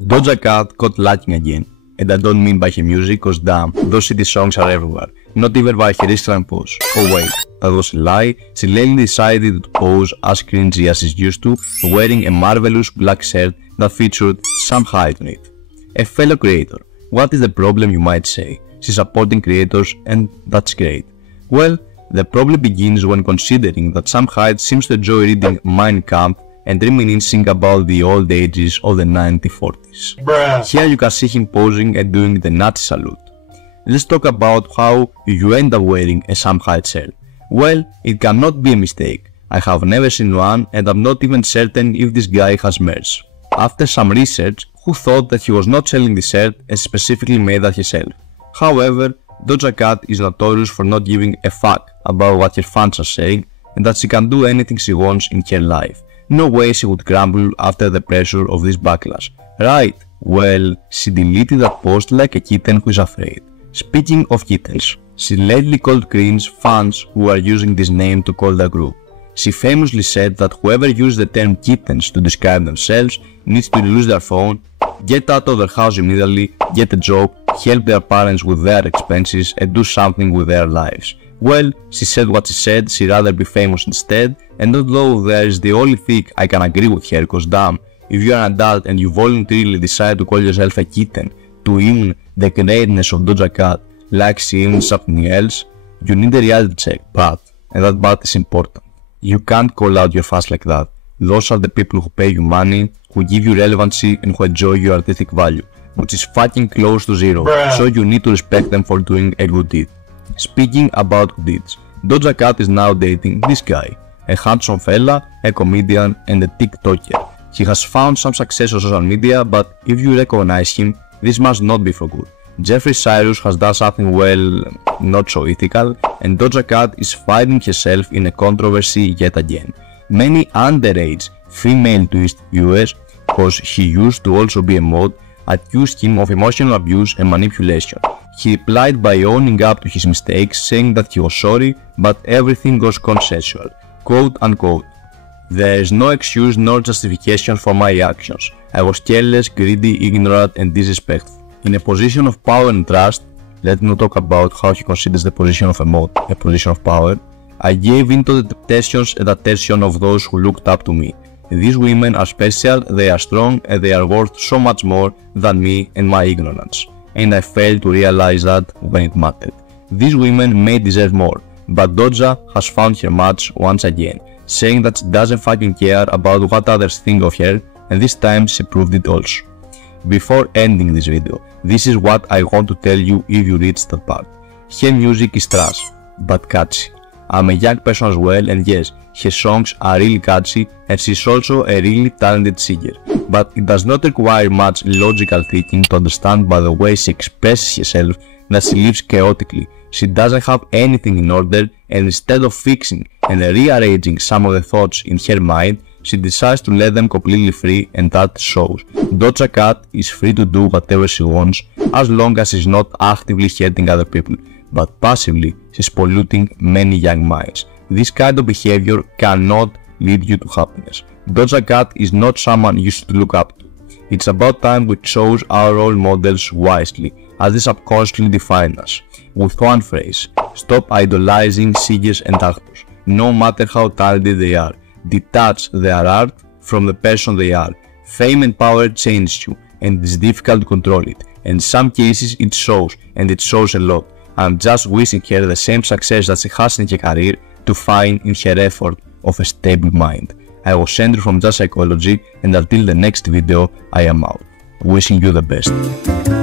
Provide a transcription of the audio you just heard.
Doja Cat caught lacking again, and I don't mean by her music, cause damn, those city songs are everywhere, not even by her Instagram pose. Oh wait, that was a lie. She lately decided to pose as cringy as she's used to, wearing a marvelous black shirt that featured some height on it. A fellow creator, what is the problem, you might say? She's supporting creators and that's great. Well, the problem begins when considering that Sam Hyde seems to enjoy reading Mein Kampf and reminiscing about the old ages of the 1940s. Bruh. Here you can see him posing and doing the Nazi salute. Let's talk about how you end up wearing a Sam Hyde shirt. Well, it cannot be a mistake. I have never seen one and I'm not even certain if this guy has merch. After some research, who thought that he was not selling the shirt and specifically made that herself. However, Doja Cat is notorious for not giving a fuck about what her fans are saying and that she can do anything she wants in her life. No way she would crumble after the pressure of this backlash. Right, well, she deleted that post like a kitten who is afraid. Speaking of kittens, she lately called cringe fans who are using this name to call the group. She famously said that whoever used the term kittens to describe themselves needs to lose their phone, get out of their house immediately, get a job, help their parents with their expenses and do something with their lives. Well, she said what she said, she'd rather be famous instead, and although there is the only thing I can agree with her, cause damn, if you are an adult and you voluntarily decide to call yourself a kitten to earn the greatness of Doja Cat like she earns something else, you need a reality check, and that but is important. You can't call out your fans like that. Those are the people who pay you money, who give you relevancy and who enjoy your artistic value, which is fucking close to zero, so you need to respect them for doing a good deed. Speaking about good deeds, Doja Cat is now dating this guy, a handsome fella, a comedian and a TikToker. He has found some success on social media, but if you recognize him, this must not be for good. Jeffree Cyrus has done something well, not so ethical, and Doja Cat is finding herself in a controversy yet again. Many underage female Twist viewers, cause he used to also be a mod, accused him of emotional abuse and manipulation. He replied by owning up to his mistakes, saying that he was sorry, but everything was consensual. Quote unquote. There is no excuse nor justification for my actions. I was careless, greedy, ignorant and disrespectful. In a position of power and trust, let's not talk about how he considers the position of a mod a position of power, I gave in to the temptations and attention of those who looked up to me. These women are special, they are strong and they are worth so much more than me and my ignorance. And I failed to realize that when it mattered. These women may deserve more, but Doja has found her match once again, saying that she doesn't fucking care about what others think of her, and this time she proved it also. Before ending this video, this is what I want to tell you if you reached that part. Her music is trash, but catchy. I'm a young person as well, and yes, her songs are really catchy and she's also a really talented singer, but it does not require much logical thinking to understand by the way she expresses herself that she lives chaotically. She doesn't have anything in order, and instead of fixing and rearranging some of the thoughts in her mind, she decides to let them completely free, and that shows. Doja Cat is free to do whatever she wants as long as she's not actively hurting other people, but passively she's polluting many young minds. This kind of behavior cannot lead you to happiness. Doja Cat is not someone you should look up to. It's about time we chose our role models wisely, as they subconsciously define us. With one phrase, stop idolizing singers and actors, no matter how talented they are. Detach their art from the person they are. Fame and power change you, and it's difficult to control it. In some cases it shows, and it shows a lot. I'm just wishing her the same success that she has in her career to find in her effort of a stable mind. I was Andrew from Just Psychology, and until the next video, I am out. Wishing you the best.